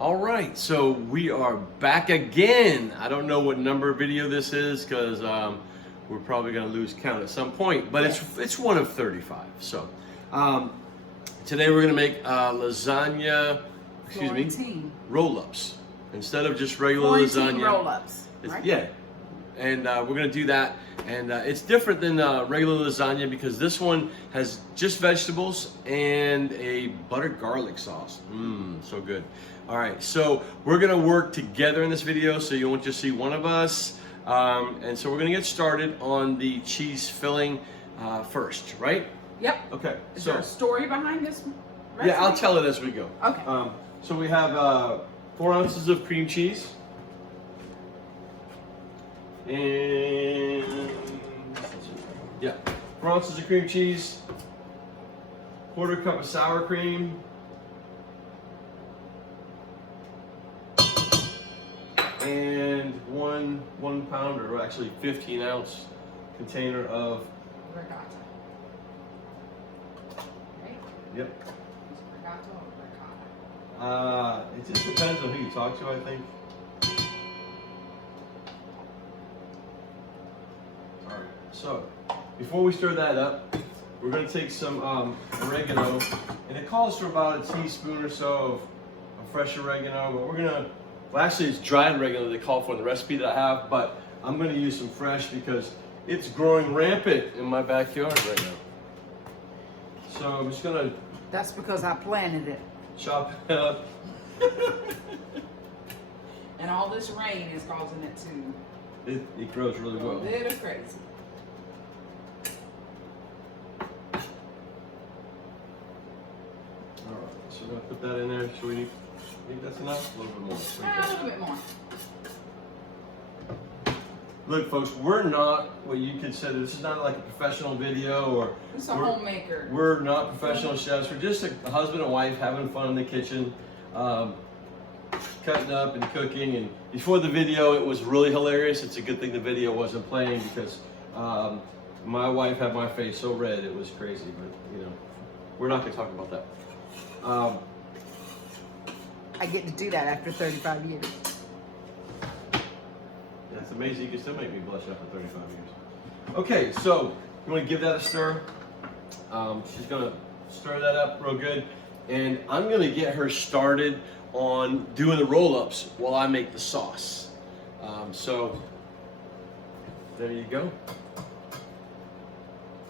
All right, so we are back again. I don't know what number video this is because we're probably going to lose count at some point, but it's one of 35. So today we're going to make lasagna, Florentine. roll-ups instead of just regular Florentine lasagna. roll-ups, right? Yeah, and we're going to do that. And it's different than regular lasagna because this one has just vegetables and a buttered garlic sauce. Mmm, so good. All right, so we're gonna work together in this video so you won't just see one of us. And so we're gonna get started on the cheese filling first, right? Yep. Okay, Is so there a story behind this recipe? yeah, I'll tell it as we go. Okay. So we have 4 ounces of cream cheese. And yeah, 4 ounces of cream cheese, 1/4 cup of sour cream, and one pounder, or actually 15-ounce container of Ricotta. Right? Yep. Is it ricotta or ricotta? It just depends on who you talk to, I think. All right. So before we stir that up, we're going to take some oregano, and it calls for about a teaspoon or so of fresh oregano. But we're gonna, well, actually it's dried oregano they call for in the recipe that I have, but I'm going to use some fresh because it's growing rampant in my backyard right now. So I'm just going to That's because I planted it. chop it up. And all this rain is causing it to It grows really go a well. little crazy. All right, so we're gonna put that in there. Should we? Think that's enough? A little bit more. A little bit more. Look, folks, we're not what you consider. This is not like a professional video, or It's a homemaker. we're not professional chefs. We're just a husband and wife having fun in the kitchen, cutting up and cooking. And before the video, it was really hilarious. It's a good thing the video wasn't playing because my wife had my face so red it was crazy. But you know, we're not going to talk about that. I get to do that after 35 years. That's amazing. You can still make me blush after 35 years. Okay, so you want to give that a stir. She's going to stir that up real good. And I'm going to get her started on doing the roll-ups while I make the sauce. So there you go.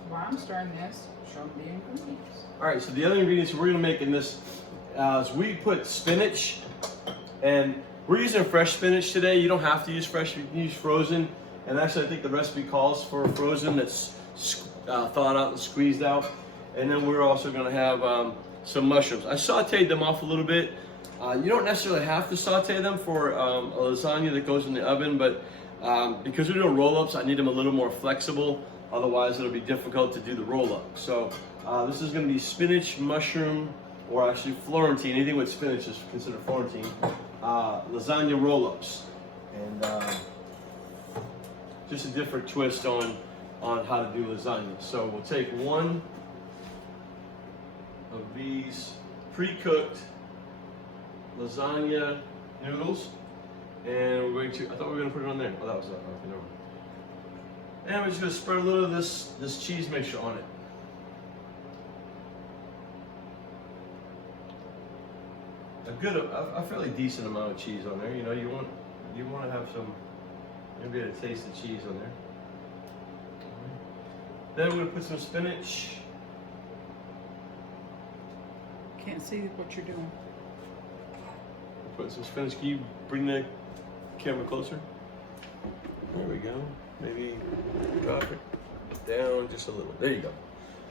While I'm stirring this, show me the ingredients. All right, so the other ingredients we're going to make in this is we put spinach, and we're using fresh spinach today. You don't have to use fresh, you can use frozen. And actually, I think the recipe calls for frozen that's thawed out and squeezed out. And then we're also going to have some mushrooms. I sauteed them off a little bit. You don't necessarily have to saute them for a lasagna that goes in the oven, but because we're doing roll-ups, I need them a little more flexible. Otherwise, it'll be difficult to do the roll-up. So this is going to be spinach, mushroom, or actually Florentine. Anything with spinach is considered Florentine. Lasagna roll-ups, and just a different twist on how to do lasagna. So we'll take one of these pre-cooked lasagna noodles, and we're going to, I thought we were going to put it on there. Oh, that was that. Okay, never mind. And we're just going to spread a little of this cheese mixture on it. A fairly decent amount of cheese on there. You know, you want to have some, maybe a taste of cheese on there. Then we're going to put some spinach. Can't see what you're doing. Put some spinach. Can you bring the camera closer? There we go. Maybe drop it down just a little. There you go.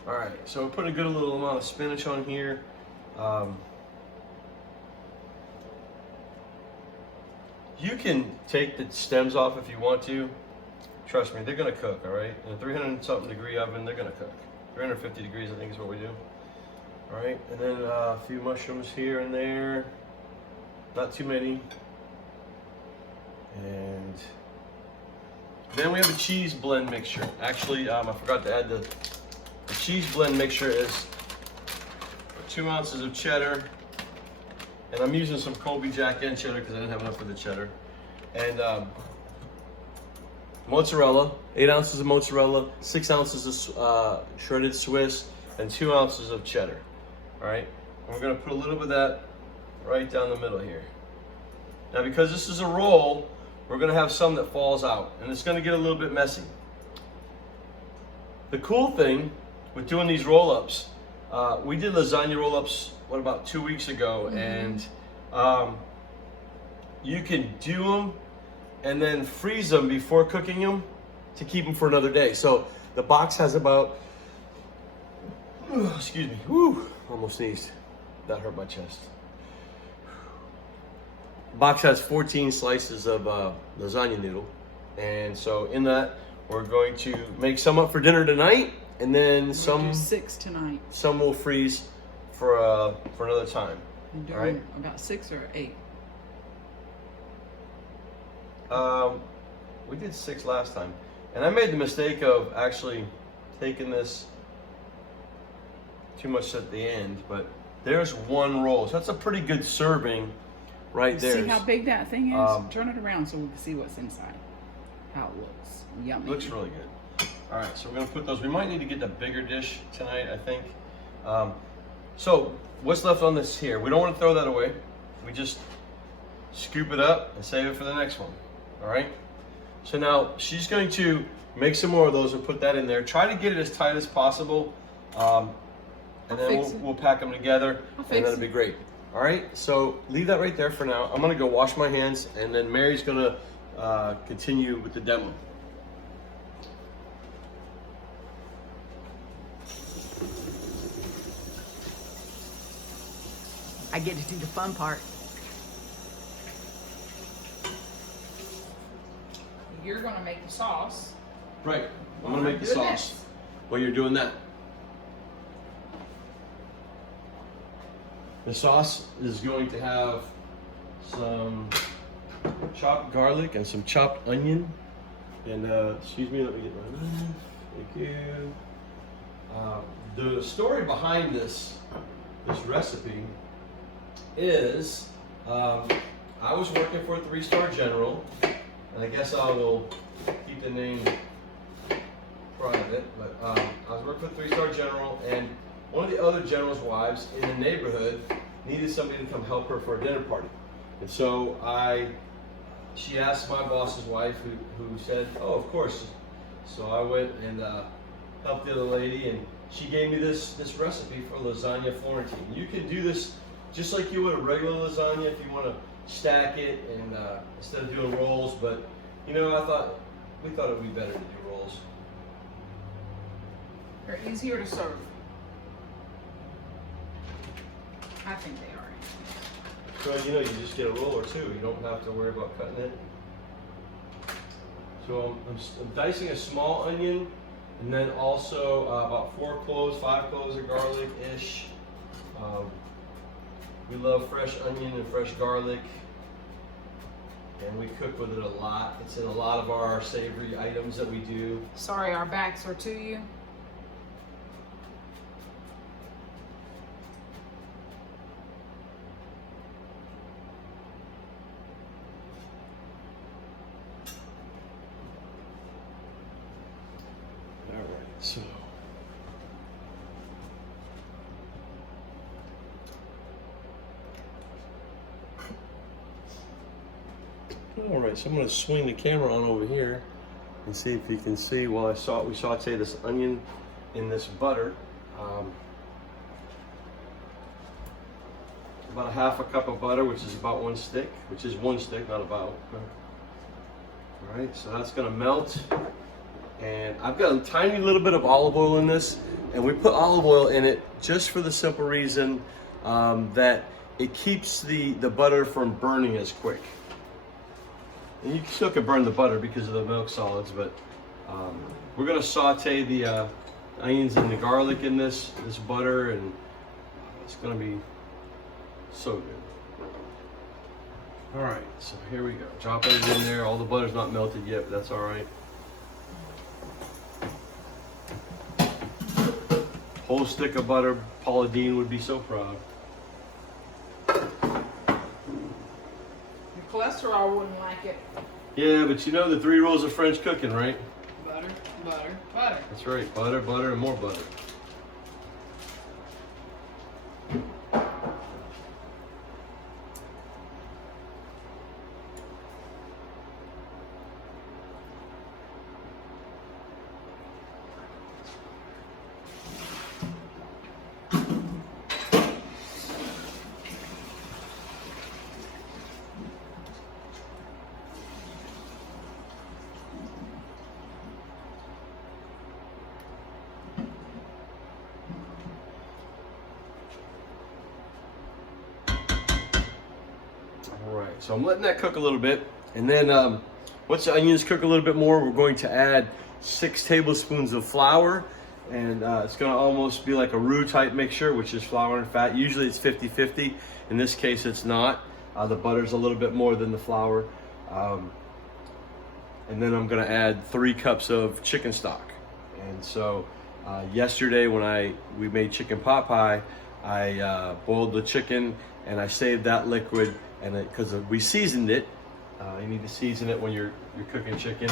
All right. So we're putting a good little amount of spinach on here. You can take the stems off if you want to. Trust me, they're gonna cook, all right? In a 300-something degree oven, they're gonna cook. 350 degrees, I think, is what we do. All right, and then a few mushrooms here and there. Not too many. And then we have a cheese blend mixture. Actually, I forgot to add the cheese blend mixture is 2 ounces of cheddar, And I'm using some Colby Jack and cheddar because I didn't have enough of the cheddar. And mozzarella, 8 ounces of mozzarella, 6 ounces of shredded Swiss, and 2 ounces of cheddar. All right, and we're gonna put a little bit of that right down the middle here. Now, because this is a roll, we're gonna have some that falls out, and it's gonna get a little bit messy. The cool thing with doing these roll-ups, we did lasagna roll-ups, about 2 weeks ago, and you can do them and then freeze them before cooking them to keep them for another day. So the box has about, excuse me, whew, almost sneezed. That hurt my chest. The box has 14 slices of lasagna noodle. And so in that, we're going to make some up for dinner tonight, and then We'll do 6 tonight. some will freeze for another time. You're doing All right. about 6 or 8. We did 6 last time, and I made the mistake of actually taking this too much at the end, but there's 1 roll, so that's a pretty good serving right there. See how big that thing is? Turn it around so we can see what's inside. How it looks. Yummy. Looks really good. All right, so we're gonna put those. We might need to get a bigger dish tonight, I think. So what's left on this here? We don't want to throw that away. We just scoop it up and save it for the next one. All right. So now she's going to make some more of those and put that in there. Try to get it as tight as possible, and then we'll pack them together, and that'll be great. All right. So leave that right there for now. I'm gonna go wash my hands, and then Mary's gonna continue with the demo. I get to do the fun part. You're gonna make the sauce. Right. I'm gonna make the sauce while you're doing that. The sauce is going to have some chopped garlic and some chopped onion. And excuse me, let me get my knife. Thank you. The story behind this recipe is I was working for a 3-star general, and I guess I will keep the name private, but I was working for a 3-star general, and one of the other general's wives in the neighborhood needed somebody to come help her for a dinner party. And so she asked my boss's wife, who said, oh, of course. So I went and helped the other lady, and she gave me this recipe for lasagna Florentine. You can do this just like you would a regular lasagna if you want to stack it and instead of doing rolls. But you know, we thought it would be better to do rolls. They're easier to serve. I think they are. So you know, you just get a roll or two. You don't have to worry about cutting it. So I'm dicing a small onion, and then also about 4 cloves, 5 cloves of garlic-ish. We love fresh onion and fresh garlic, and we cook with it a lot. It's in a lot of our savory items that we do. Sorry, our backs are to you. All right, so. All right, so I'm going to swing the camera on over here and see if you can see while we saute this onion in this butter. About a half a cup of butter, which is about 1 stick, which is 1 stick, not about. All right, so that's going to melt. And I've got a tiny little bit of olive oil in this, and we put olive oil in it just for the simple reason that it keeps the butter from burning as quick. And you still can burn the butter because of the milk solids, but we're gonna saute the onions and the garlic in this butter, and it's gonna be so good. All right, so here we go. Dropping it in there. All the butter's not melted yet, but that's all right. Whole stick of butter. Paula Deen would be so proud. cholesterol wouldn't like it. Yeah, but you know the 3 rules of French cooking, right? Butter, butter, butter. That's right. Butter, butter, and more butter. Alright, so I'm letting that cook a little bit. And then once the onions cook a little bit more, we're going to add 6 tablespoons of flour. And it's going to almost be like a roux type mixture, which is flour and fat. Usually it's 50-50. In this case, it's not. The butter's a little bit more than the flour. And then I'm going to add 3 cups of chicken stock. And so yesterday when we made chicken pot pie, I boiled the chicken and I saved that liquid, and because we seasoned it, you need to season it when you're cooking chicken,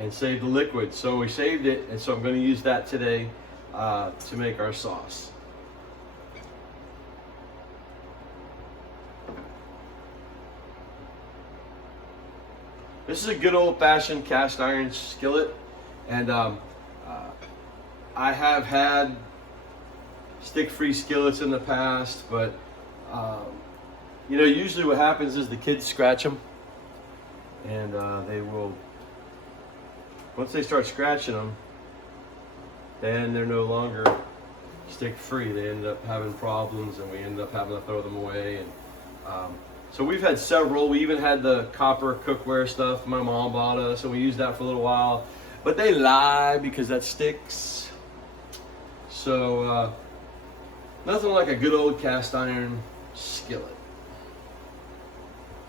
and save the liquid. So we saved it, and so I'm going to use that today to make our sauce. This is a good old-fashioned cast iron skillet, and I have had stick-free skillets in the past, but you know, usually what happens is the kids scratch them, and they will, once they start scratching them, then they're no longer stick-free. They end up having problems, and we end up having to throw them away. And so we've had several. We even had the copper cookware stuff my mom bought us, and we used that for a little while. But they lie because that sticks. So nothing like a good old cast iron skillet.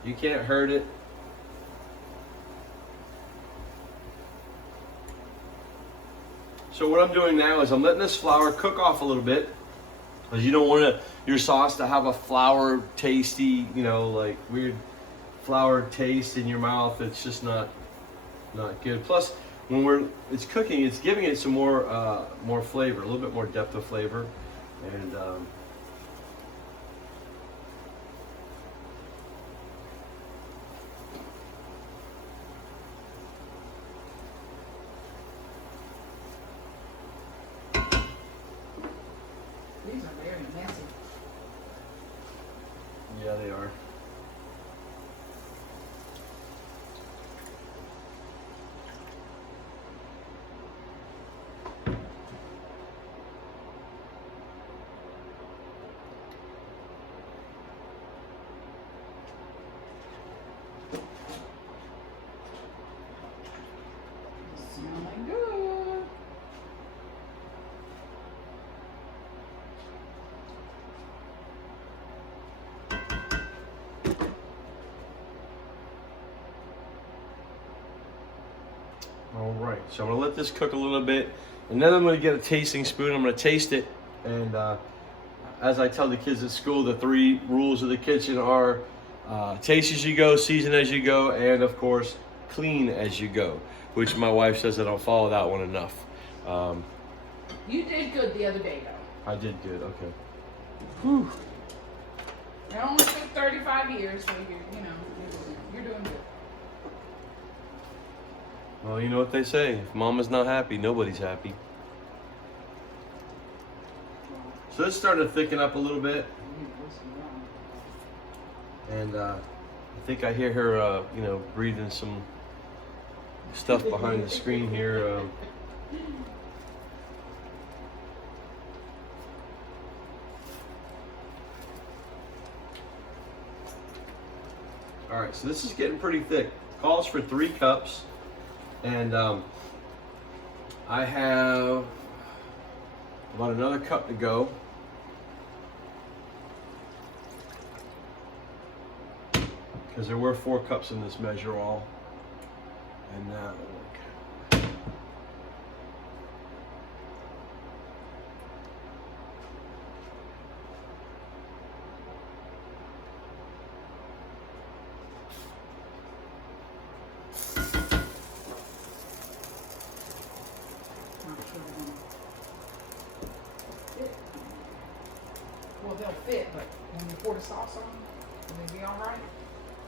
You can't hurt it. So what I'm doing now is I'm letting this flour cook off a little bit, because you don't want your sauce to have a flour tasty, you know, like weird flour taste in your mouth. It's just not good. Plus, when it's cooking, it's giving it some more flavor, a little bit more depth of flavor, and These are very messy. yeah, they are. Smelling good. All right, so I'm gonna let this cook a little bit, and then I'm gonna get a tasting spoon. I'm gonna taste it, and as I tell the kids at school, the 3 rules of the kitchen are taste as you go, season as you go, and of course, clean as you go, which my wife says I don't follow that one enough. You did good the other day, though. I did good, okay. Whew. It only took 35 years, so you're doing good. Well, you know what they say, if mama's not happy, nobody's happy. So it's starting to thicken up a little bit, and I think I hear her, you know, breathing some stuff behind the screen here. All right, so this is getting pretty thick. Calls for 3 cups, and I have about another cup to go. Because there were 4 cups in this measure all. And now, pour the sauce on? Will it be all right?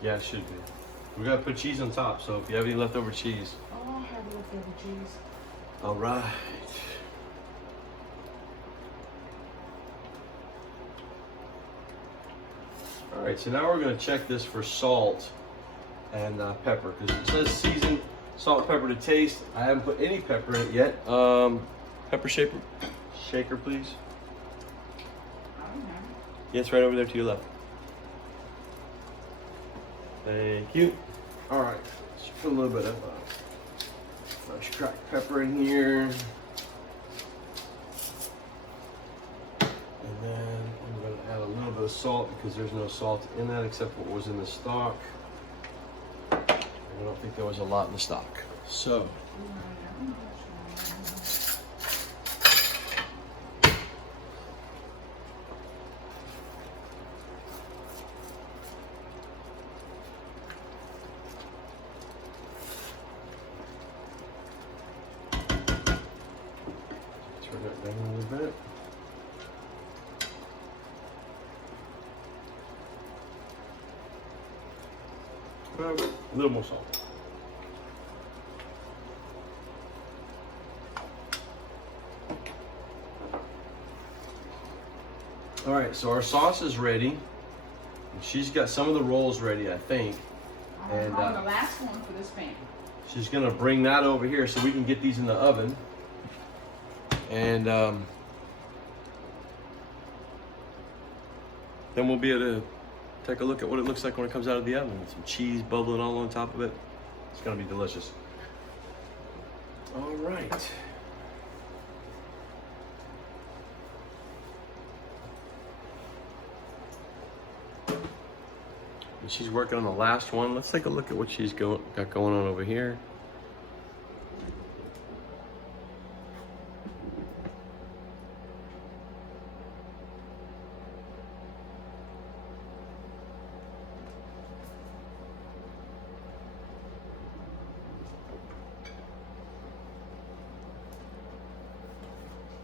Yeah, it should be. We gotta put cheese on top, so if you have any leftover cheese. Oh, I have leftover cheese. All right. All right, so now we're gonna check this for salt and pepper, because it says season, salt, pepper to taste. I haven't put any pepper in it yet. Pepper shaker, please. I don't know. Yeah, it's right over there to your left. Thank you. All right, let's put a little bit of fresh cracked pepper in here. And then I'm gonna add a little bit of salt because there's no salt in that except what was in the stock. I don't think there was a lot in the stock. So. Turn that down a little bit. A little more salt. All right, so our sauce is ready. And she's got some of the rolls ready, I think. I'm on the last one for this pan. She's gonna bring that over here so we can get these in the oven. And then we'll be able to take a look at what it looks like when it comes out of the oven. Some cheese bubbling all on top of it. It's gonna be delicious. All right. And she's working on the last one. Let's take a look at what she's got going on over here.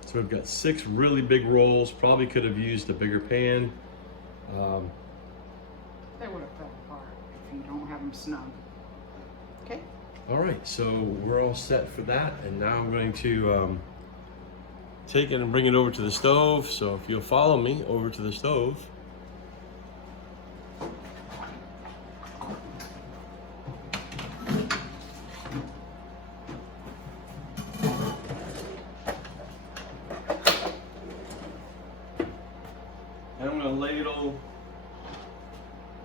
So we've got 6 really big rolls. Probably could have used a bigger pan. They would have fell apart if you don't have them snug. Okay. All right, so we're all set for that. And now I'm going to take it and bring it over to the stove. So if you'll follow me over to the stove. And I'm gonna ladle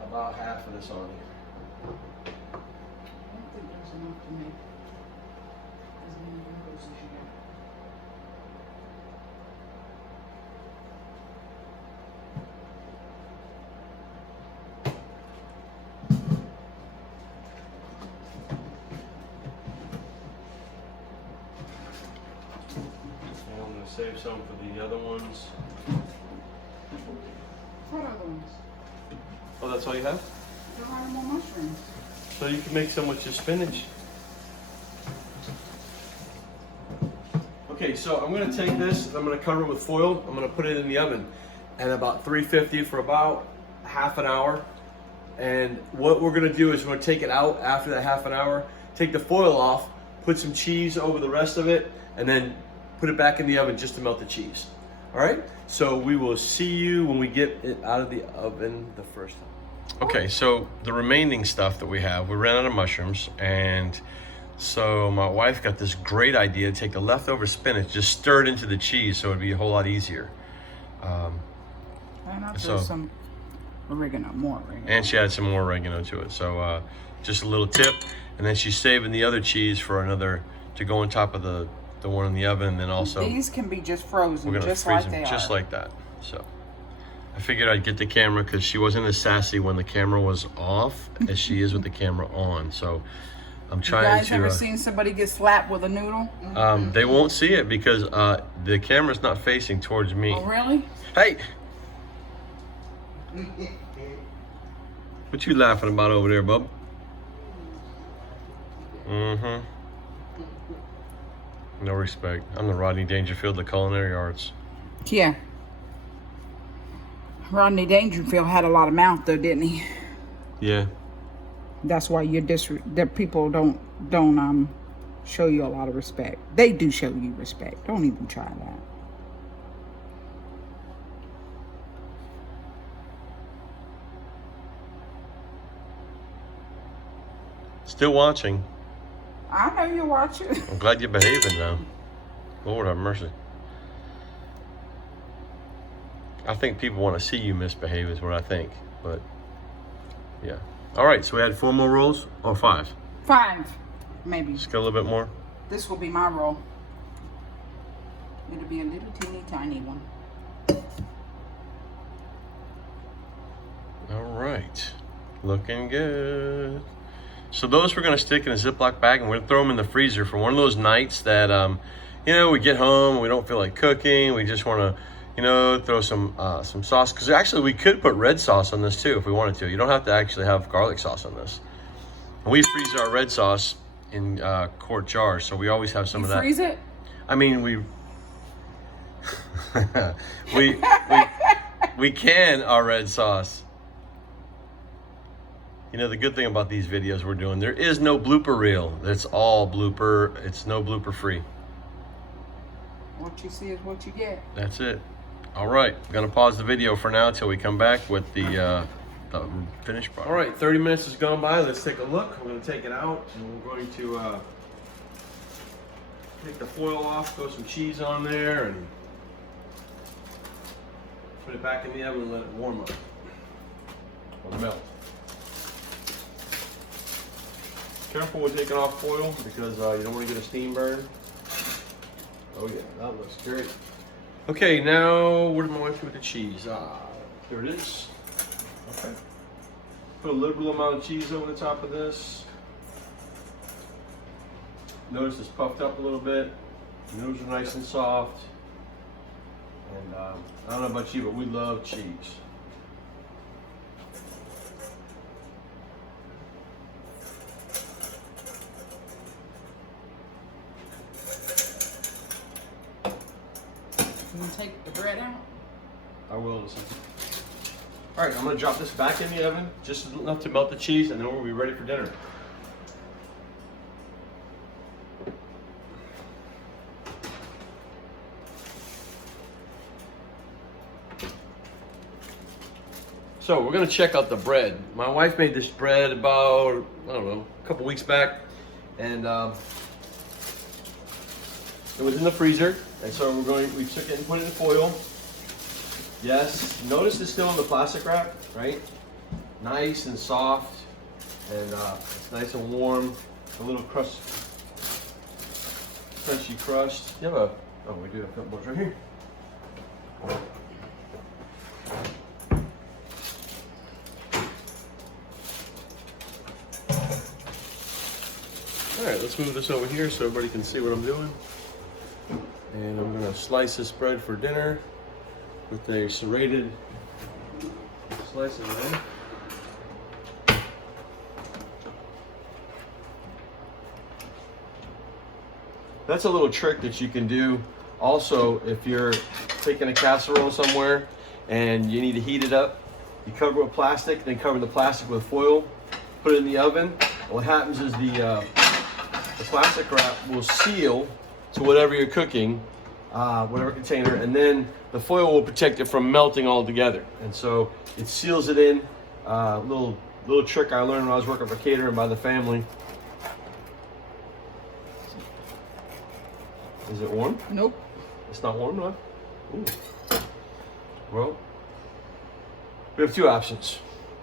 about half of this on here. I don't think there's enough to make as many noodles as you got. And I'm gonna save some for the other ones. What other ones? Oh, that's all you have? There are more mushrooms. So you can make some with your spinach. Okay, so I'm gonna take this, I'm gonna cover it with foil, I'm gonna put it in the oven at about 350 for about half an hour. And what we're gonna do is we're gonna take it out after that half an hour, take the foil off, put some cheese over the rest of it, and then put it back in the oven just to melt the cheese. All right, so we will see you when we get it out of the oven the first time. Okay, so the remaining stuff that we have, we ran out of mushrooms, and so my wife got this great idea to take the leftover spinach, just stir it into the cheese so it'd be a whole lot easier. And I'll throw some oregano, more oregano. And she added some more oregano to it. So just a little tip. And then she's saving the other cheese for another, to go on top of the one in the oven. And then also, these can be just frozen, we're gonna just freeze like them they just are. like that. So I figured I'd get the camera because she wasn't as sassy when the camera was off as she is with the camera on. So I'm You trying guys to. ever seen somebody get slapped with a noodle? They won't see it because the camera's not facing towards me. Oh, really? Hey! What you laughing about over there, bub? Mm-hmm. No respect. I'm the Rodney Dangerfield of culinary arts. Yeah. Rodney Dangerfield had a lot of mouth though, didn't he? Yeah. That's why that people don't show you a lot of respect. They do show you respect. Don't even try that. Still watching. I know you're watching. I'm glad you're behaving now. Lord have mercy. I think people want to see you misbehave is what I think, but yeah. All right, so we had 4 more rolls or 5? 5, maybe. Just get a little bit more. This will be my roll. It'll be a little teeny tiny one. All right, looking good. So those we're gonna stick in a Ziploc bag and we're gonna throw them in the freezer for one of those nights that, you know, we get home, we don't feel like cooking, we just wanna, you know, throw some sauce. Because actually we could put red sauce on this too if we wanted to. You don't have to actually have garlic sauce on this. And we freeze our red sauce in quart jars, so we always have some of that. Freeze it? I mean, we we can our red sauce. You know, the good thing about these videos we're doing, there is no blooper reel. It's all blooper. It's no blooper free. What you see is what you get. That's it. All right, I'm gonna pause the video for now until we come back with the finished product. All right, 30 minutes has gone by. Let's take a look. We're gonna take it out and we're going to take the foil off, throw some cheese on there, and put it back in the oven and let it warm up or melt. Careful with taking off foil because you don't want to get a steam burn. Oh yeah, that looks great. Okay, now where did my wife put the cheese? Here it is. Okay. Put a liberal amount of cheese over the top of this. Notice it's puffed up a little bit. The noodles are nice and soft. And I don't know about you, but we love cheese. You can take the bread out. I will in a second. All right, I'm gonna drop this back in the oven, just enough to melt the cheese, and then we'll be ready for dinner. So we're gonna check out the bread. My wife made this bread about, I don't know, a couple weeks back, and it was in the freezer, and so we took it and put it in foil. Yes, notice it's still in the plastic wrap, right? Nice and soft, and it's nice and warm. A little crunchy crust. You have we do have clipboards right here. All right, let's move this over here so everybody can see what I'm doing. And I'm gonna slice this bread for dinner with a serrated slice of bread. That's a little trick that you can do also if you're taking a casserole somewhere and you need to heat it up. You cover it with plastic, then cover the plastic with foil, put it in the oven. What happens is the plastic wrap will seal to whatever you're cooking, whatever container, and then the foil will protect it from melting all together. And so it seals it in. Little trick I learned when I was working for catering by the family. Is it warm? Nope. It's not warm enough? Ooh. Well, we have 2 options.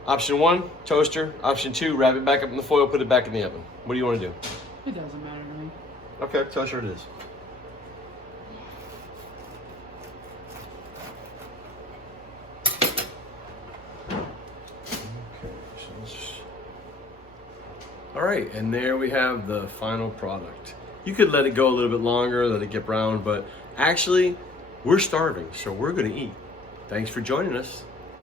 Option 1, toaster. Option 2, wrap it back up in the foil, put it back in the oven. What do you want to do? It doesn't matter to me. Okay, toaster it is. All right, and there we have the final product. You could let it go a little bit longer, let it get brown, but actually, we're starving, so we're gonna eat. Thanks for joining us.